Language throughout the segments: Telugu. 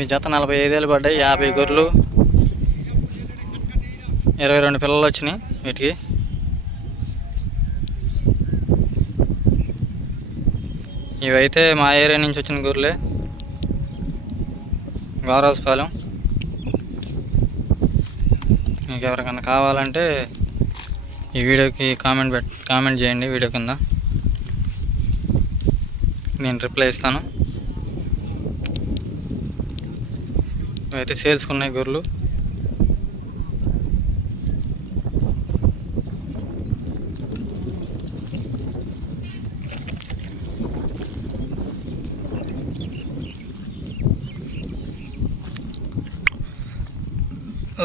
ఈ జత నలభై ఐదేళ్ళు పడ్డాయి యాభై గొర్రెలు ఇరవై రెండు పిల్లలు వచ్చినాయి వీటికి. ఇవైతే మా ఏరియా నుంచి వచ్చిన గొర్రెలే. గౌరవస్పాలెం మీకు ఎవరికైనా కావాలంటే ఈ వీడియోకి కామెంట్ పెట్ కామెంట్ చేయండి వీడియో కింద. నేను రిప్లై ఇస్తాను. అయితే సేల్స్కి ఉన్నాయి గొర్రెలు.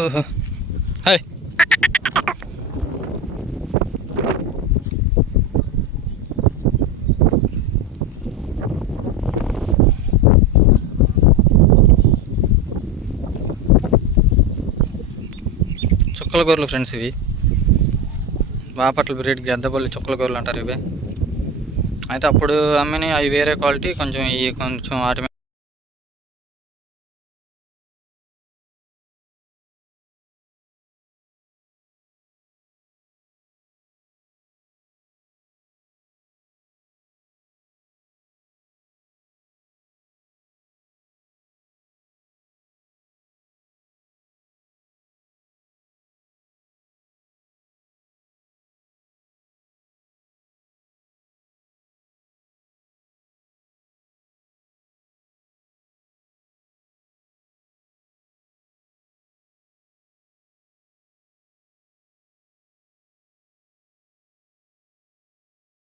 ఓహో. హాయ్. చుక్కల కూరలు ఫ్రెండ్స్ ఇవి బాపట్ల బ్రీడ్ గద్దపల్లి చుక్కల కూరలు అంటారు ఇవి. అయితే అప్పుడు అమ్మిని అవి వేరే క్వాలిటీ కొంచెం ఈ కొంచెం వాటి